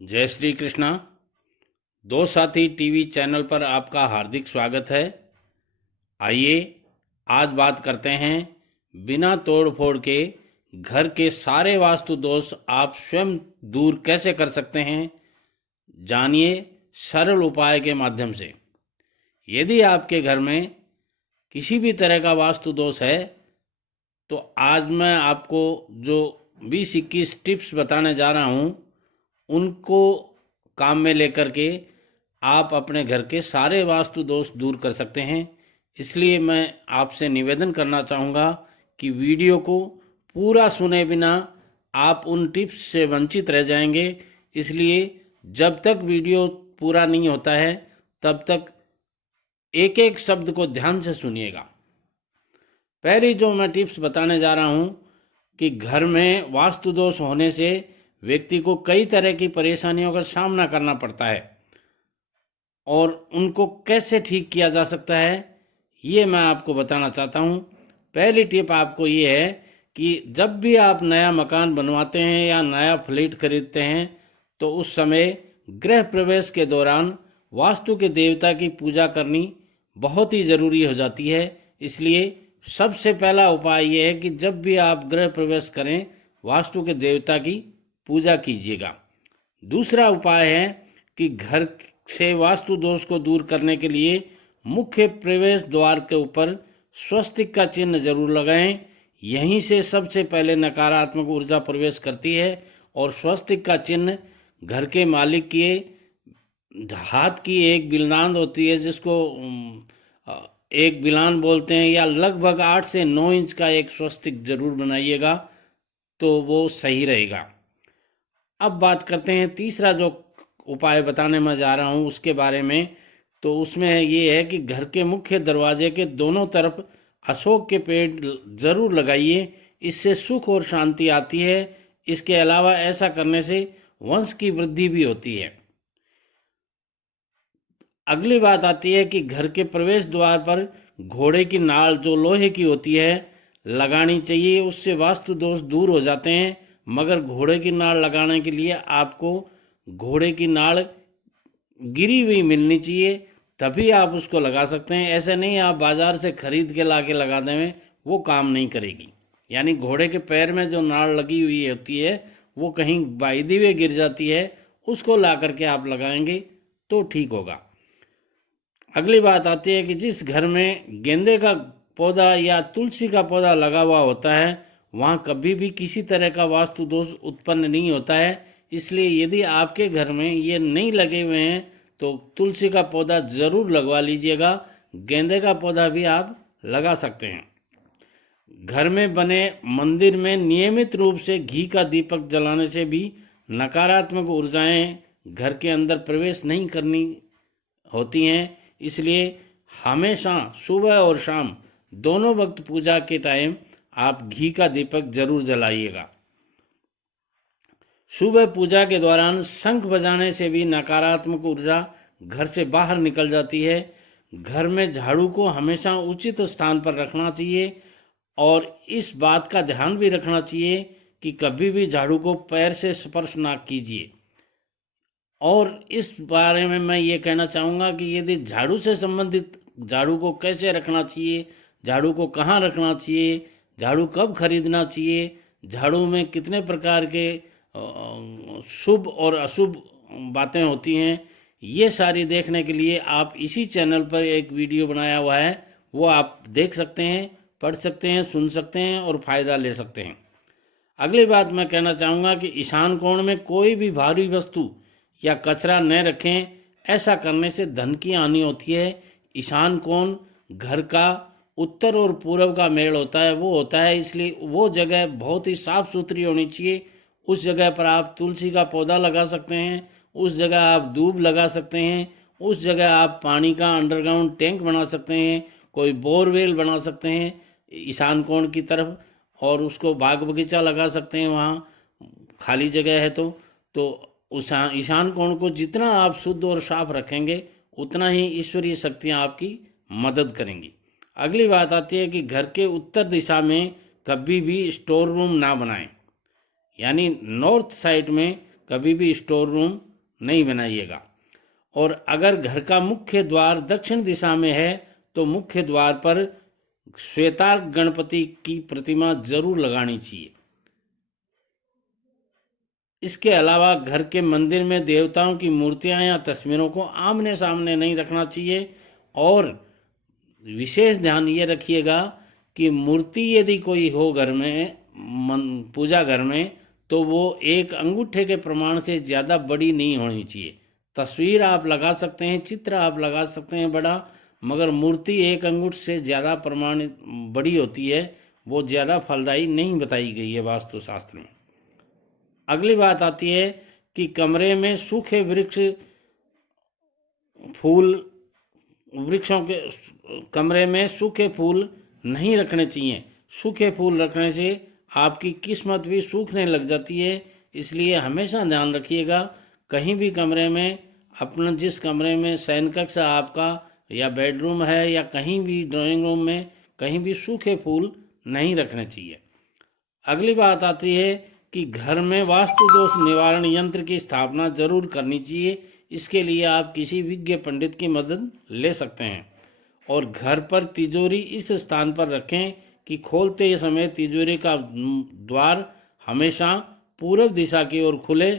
जय श्री कृष्णा। दो साथी टीवी चैनल पर आपका हार्दिक स्वागत है। आइए आज बात करते हैं बिना तोड़ फोड़ के घर के सारे वास्तु दोष आप स्वयं दूर कैसे कर सकते हैं। जानिए सरल उपाय के माध्यम से। यदि आपके घर में किसी भी तरह का वास्तु दोष है तो आज मैं आपको जो 20-21 टिप्स बताने जा रहा हूँ उनको काम में लेकर के आप अपने घर के सारे वास्तु दोष दूर कर सकते हैं। इसलिए मैं आपसे निवेदन करना चाहूँगा कि वीडियो को पूरा सुने बिना आप उन टिप्स से वंचित रह जाएंगे। इसलिए जब तक वीडियो पूरा नहीं होता है तब तक एक एक शब्द को ध्यान से सुनिएगा। पहली जो मैं टिप्स बताने जा रहा हूँ कि घर में वास्तु दोष होने से व्यक्ति को कई तरह की परेशानियों का सामना करना पड़ता है और उनको कैसे ठीक किया जा सकता है ये मैं आपको बताना चाहता हूँ। पहली टिप आपको ये है कि जब भी आप नया मकान बनवाते हैं या नया फ्लैट खरीदते हैं तो उस समय गृह प्रवेश के दौरान वास्तु के देवता की पूजा करनी बहुत ही ज़रूरी हो जाती है। इसलिए सबसे पहला उपाय ये है कि जब भी आप गृह प्रवेश करें वास्तु के देवता की पूजा कीजिएगा। दूसरा उपाय है कि घर से वास्तु दोष को दूर करने के लिए मुख्य प्रवेश द्वार के ऊपर स्वस्तिक का चिन्ह जरूर लगाएं। यहीं से सबसे पहले नकारात्मक ऊर्जा प्रवेश करती है और स्वस्तिक का चिन्ह घर के मालिक के हाथ की एक बिलनांद होती है जिसको एक बिलान बोलते हैं, या लगभग 8 से 9 इंच का एक स्वस्तिक जरूर बनाइएगा तो वो सही रहेगा। अब बात करते हैं तीसरा जो उपाय बताने में जा रहा हूँ उसके बारे में। तो उसमें ये है कि घर के मुख्य दरवाजे के दोनों तरफ अशोक के पेड़ जरूर लगाइए। इससे सुख और शांति आती है। इसके अलावा ऐसा करने से वंश की वृद्धि भी होती है। अगली बात आती है कि घर के प्रवेश द्वार पर घोड़े की नाल जो लोहे की होती है लगानी चाहिए। उससे वास्तु दोष दूर हो जाते हैं। मगर घोड़े की नाल लगाने के लिए आपको घोड़े की नाल गिरी हुई मिलनी चाहिए, तभी आप उसको लगा सकते हैं। ऐसे नहीं आप बाज़ार से खरीद के ला के लगा दें, वो काम नहीं करेगी। यानी घोड़े के पैर में जो नाल लगी हुई होती है वो कहीं वायदे हुए गिर जाती है, उसको ला करके आप लगाएंगे तो ठीक होगा। अगली बात आती है कि जिस घर में गेंदे का पौधा या तुलसी का पौधा लगा हुआ होता है वहाँ कभी भी किसी तरह का वास्तु दोष उत्पन्न नहीं होता है। इसलिए यदि आपके घर में ये नहीं लगे हुए हैं तो तुलसी का पौधा ज़रूर लगवा लीजिएगा। गेंदे का पौधा भी आप लगा सकते हैं। घर में बने मंदिर में नियमित रूप से घी का दीपक जलाने से भी नकारात्मक ऊर्जाएं घर के अंदर प्रवेश नहीं करनी होती हैं। इसलिए हमेशा सुबह और शाम दोनों वक्त पूजा के टाइम आप घी का दीपक जरूर जलाइएगा। सुबह पूजा के दौरान शंख बजाने से भी नकारात्मक ऊर्जा घर से बाहर निकल जाती है। घर में झाड़ू को हमेशा उचित स्थान पर रखना चाहिए और इस बात का ध्यान भी रखना चाहिए कि कभी भी झाड़ू को पैर से स्पर्श ना कीजिए। और इस बारे में मैं ये कहना चाहूँगा कि यदि झाड़ू से संबंधित झाड़ू को कैसे रखना चाहिए, झाड़ू को कहाँ रखना चाहिए, झाड़ू कब खरीदना चाहिए, झाड़ू में कितने प्रकार के शुभ और अशुभ बातें होती हैं, ये सारी देखने के लिए आप इसी चैनल पर एक वीडियो बनाया हुआ है, वो आप देख सकते हैं, पढ़ सकते हैं, सुन सकते हैं और फ़ायदा ले सकते हैं। अगली बात मैं कहना चाहूँगा कि ईशान कोण में कोई भी भारी वस्तु या कचरा न रखें। ऐसा करने से धन की हानि होती है। ईशान कोण घर का उत्तर और पूर्व का मेल होता है, वो होता है, इसलिए वो जगह बहुत ही साफ़ सुथरी होनी चाहिए। उस जगह पर आप तुलसी का पौधा लगा सकते हैं, उस जगह आप दूब लगा सकते हैं, उस जगह आप पानी का अंडरग्राउंड टैंक बना सकते हैं, कोई बोरवेल बना सकते हैं ईशान कोण की तरफ, और उसको बाग बगीचा लगा सकते हैं वहाँ खाली जगह है तो उस ईशान कोण को जितना आप शुद्ध और साफ रखेंगे उतना ही ईश्वरीय शक्तियाँ आपकी मदद करेंगी। अगली बात आती है कि घर के उत्तर दिशा में कभी भी स्टोर रूम ना बनाएं। यानी नॉर्थ साइड में कभी भी स्टोर रूम नहीं बनाइएगा। और अगर घर का मुख्य द्वार दक्षिण दिशा में है तो मुख्य द्वार पर श्वेतार्क गणपति की प्रतिमा जरूर लगानी चाहिए। इसके अलावा घर के मंदिर में देवताओं की मूर्तियां या तस्वीरों को आमने सामने नहीं रखना चाहिए। और विशेष ध्यान ये रखिएगा कि मूर्ति यदि कोई हो घर में, पूजा घर में, तो वो एक अंगूठे के प्रमाण से ज़्यादा बड़ी नहीं होनी चाहिए। तस्वीर आप लगा सकते हैं, चित्र आप लगा सकते हैं बड़ा, मगर मूर्ति एक अंगूठे से ज़्यादा प्रमाणित बड़ी होती है, वो ज़्यादा फलदायी नहीं बताई गई है वास्तुशास्त्र में। अगली बात आती है कि कमरे में सूखे वृक्षों के कमरे में सूखे फूल नहीं रखने चाहिए। सूखे फूल रखने से आपकी किस्मत भी सूखने लग जाती है। इसलिए हमेशा ध्यान रखिएगा, कहीं भी कमरे में, अपना जिस कमरे में शयन कक्ष आपका या बेडरूम है या कहीं भी ड्राइंग रूम में, कहीं भी सूखे फूल नहीं रखने चाहिए। अगली बात आती है कि घर में वास्तु दोष निवारण यंत्र की स्थापना जरूर करनी चाहिए। इसके लिए आप किसी विज्ञ पंडित की मदद ले सकते हैं। और घर पर तिजोरी इस स्थान पर रखें कि खोलते समय तिजोरी का द्वार हमेशा पूर्व दिशा की ओर खुले।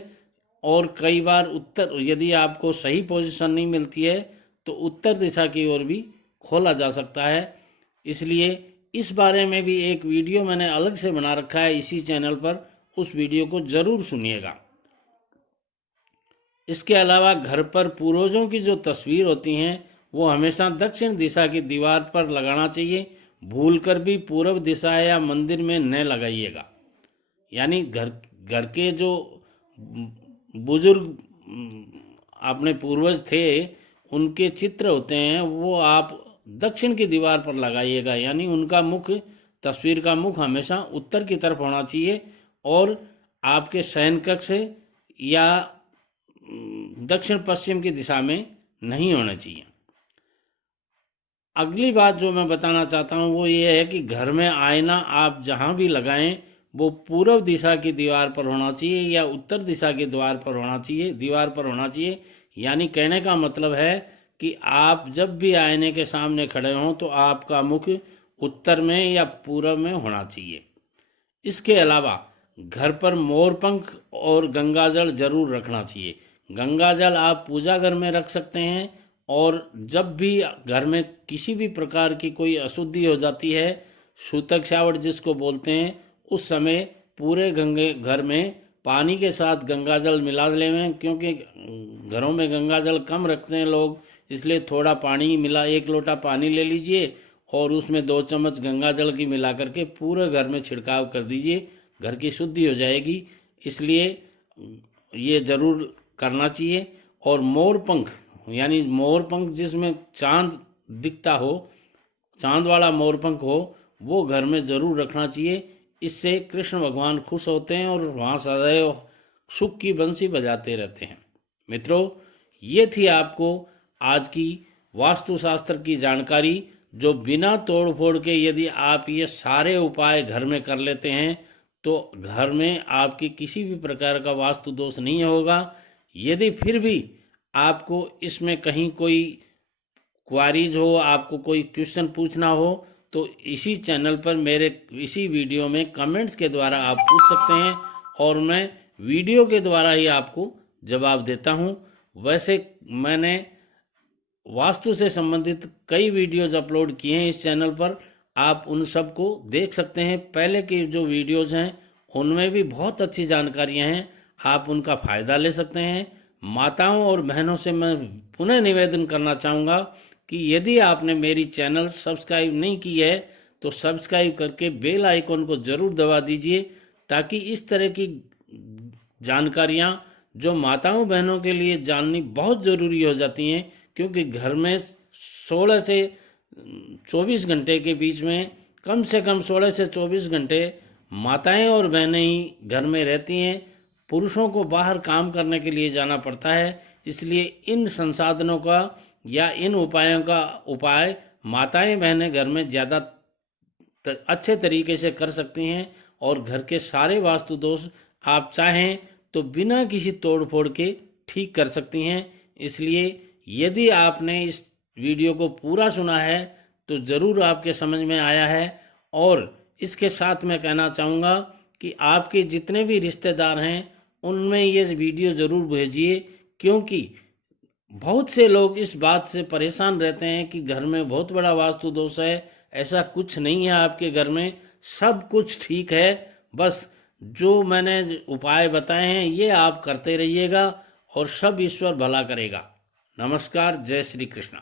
और कई बार उत्तर, यदि आपको सही पोजीशन नहीं मिलती है तो उत्तर दिशा की ओर भी खोला जा सकता है। इसलिए इस बारे में भी एक वीडियो मैंने अलग से बना रखा है इसी चैनल पर, उस वीडियो को ज़रूर सुनिएगा। इसके अलावा घर पर पूर्वजों की जो तस्वीर होती हैं वो हमेशा दक्षिण दिशा की दीवार पर लगाना चाहिए। भूलकर भी पूर्व दिशा या मंदिर में न लगाइएगा। यानी घर के जो बुजुर्ग अपने पूर्वज थे, उनके चित्र होते हैं, वो आप दक्षिण की दीवार पर लगाइएगा। यानी उनका मुख, तस्वीर का मुख हमेशा उत्तर की तरफ होना चाहिए और आपके शयन कक्ष या दक्षिण पश्चिम की दिशा में नहीं होना चाहिए। अगली बात जो मैं बताना चाहता हूँ वो ये है कि घर में आईना आप जहाँ भी लगाएं वो पूर्व दिशा की दीवार पर होना चाहिए या उत्तर दिशा के दीवार पर होना चाहिए। यानी कहने का मतलब है कि आप जब भी आईने के सामने खड़े हों तो आपका मुख उत्तर में या पूर्व में होना चाहिए। इसके अलावा घर पर मोरपंख और गंगाजल जरूर रखना चाहिए। गंगाजल आप पूजा घर में रख सकते हैं। और जब भी घर में किसी भी प्रकार की कोई अशुद्धि हो जाती है, सूतक शावट जिसको बोलते हैं, उस समय पूरे घर में पानी के साथ गंगाजल मिला लें। क्योंकि घरों में गंगाजल कम रखते हैं लोग, इसलिए थोड़ा पानी मिला, 1 लोटा पानी ले लीजिए और उसमें 2 चम्मच गंगाजल की मिला करके पूरे घर में छिड़काव कर दीजिए, घर की शुद्धि हो जाएगी। इसलिए ये ज़रूर करना चाहिए। और मोरपंख, यानी मोरपंख जिसमें चांद दिखता हो, चांद वाला मोरपंख हो, वो घर में ज़रूर रखना चाहिए। इससे कृष्ण भगवान खुश होते हैं और वहाँ सदैव सुख की बंसी बजाते रहते हैं। मित्रों, ये थी आपको आज की वास्तुशास्त्र की जानकारी, जो बिना तोड़ फोड़ के यदि आप ये सारे उपाय घर में कर लेते हैं तो घर में आपकी किसी भी प्रकार का वास्तु दोष नहीं होगा। यदि फिर भी आपको इसमें कहीं कोई क्वारीज हो, आपको कोई क्वेश्चन पूछना हो, तो इसी चैनल पर मेरे इसी वीडियो में कमेंट्स के द्वारा आप पूछ सकते हैं और मैं वीडियो के द्वारा ही आपको जवाब देता हूं। वैसे मैंने वास्तु से संबंधित कई वीडियोज अपलोड किए हैं इस चैनल पर, आप उन सब को देख सकते हैं। पहले के जो वीडियोज हैं उनमें भी बहुत अच्छी जानकारियां हैं, आप उनका फ़ायदा ले सकते हैं। माताओं और बहनों से मैं पुनः निवेदन करना चाहूँगा कि यदि आपने मेरी चैनल सब्सक्राइब नहीं की है तो सब्सक्राइब करके बेल आइकन को ज़रूर दबा दीजिए, ताकि इस तरह की जानकारियाँ जो माताओं बहनों के लिए जाननी बहुत ज़रूरी हो जाती हैं, क्योंकि घर में 16 से 24 घंटे के बीच में कम से कम 16 से 24 घंटे माताएं और बहनें ही घर में रहती हैं। पुरुषों को बाहर काम करने के लिए जाना पड़ता है। इसलिए इन संसाधनों का या इन उपायों का उपाय माताएं बहनें घर में ज़्यादा अच्छे तरीके से कर सकती हैं और घर के सारे वास्तु दोष आप चाहें तो बिना किसी तोड़ फोड़ के ठीक कर सकती हैं। इसलिए यदि आपने इस वीडियो को पूरा सुना है तो ज़रूर आपके समझ में आया है। और इसके साथ मैं कहना चाहूँगा कि आपके जितने भी रिश्तेदार हैं उनमें ये वीडियो ज़रूर भेजिए, क्योंकि बहुत से लोग इस बात से परेशान रहते हैं कि घर में बहुत बड़ा वास्तु दोष है। ऐसा कुछ नहीं है, आपके घर में सब कुछ ठीक है। बस जो मैंने उपाय बताए हैं ये आप करते रहिएगा और सब ईश्वर भला करेगा। नमस्कार, जय श्री कृष्ण।